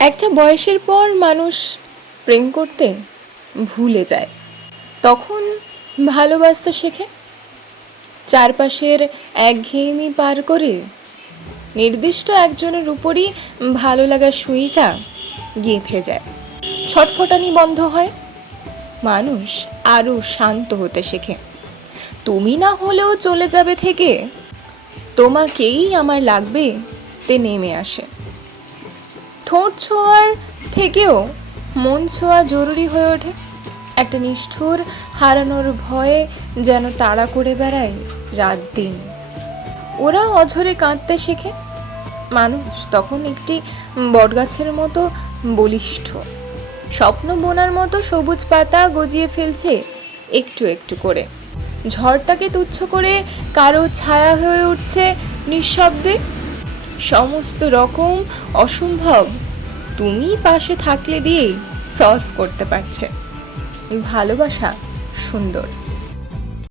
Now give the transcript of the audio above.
একটা বয়সের পর মানুষ প্রেম করতে ভুলে যায়, তখন ভালোবাসতে শেখে। চারপাশের একঘেয়েমি পার করে নির্দিষ্ট একজনের উপরই ভালো লাগার সুইটা গেঁথে যায়। ছটফটানি বন্ধ হয়, মানুষ আরো শান্ত হতে শেখে। তুমি না হলেও চলে যাবে থেকে, তোমাকেই আমার লাগবে তে নেমে আসে। ঠোঁট ছোঁয়ার থেকেও মন ছোঁয়া জরুরি হয়ে ওঠে। একটা নিষ্ঠুর হারানোর ভয়ে যেন তাড়া করে বেড়ায় রাত দিন। ওরা অঝরে কাঁদতে শেখে। মানুষ তখন একটি বটগাছের মতো বলিষ্ঠ, স্বপ্ন বোনার মতো সবুজ পাতা গজিয়ে ফেলছে একটু একটু করে। ঝড়টাকে তুচ্ছ করে কারো ছায়া হয়ে উঠছে নিঃশব্দে। সমস্ত রকম অসম্ভব তুমি পাশে থাকলে দিয়েই সলভ করতে পারছে। ভালোবাসা সুন্দর।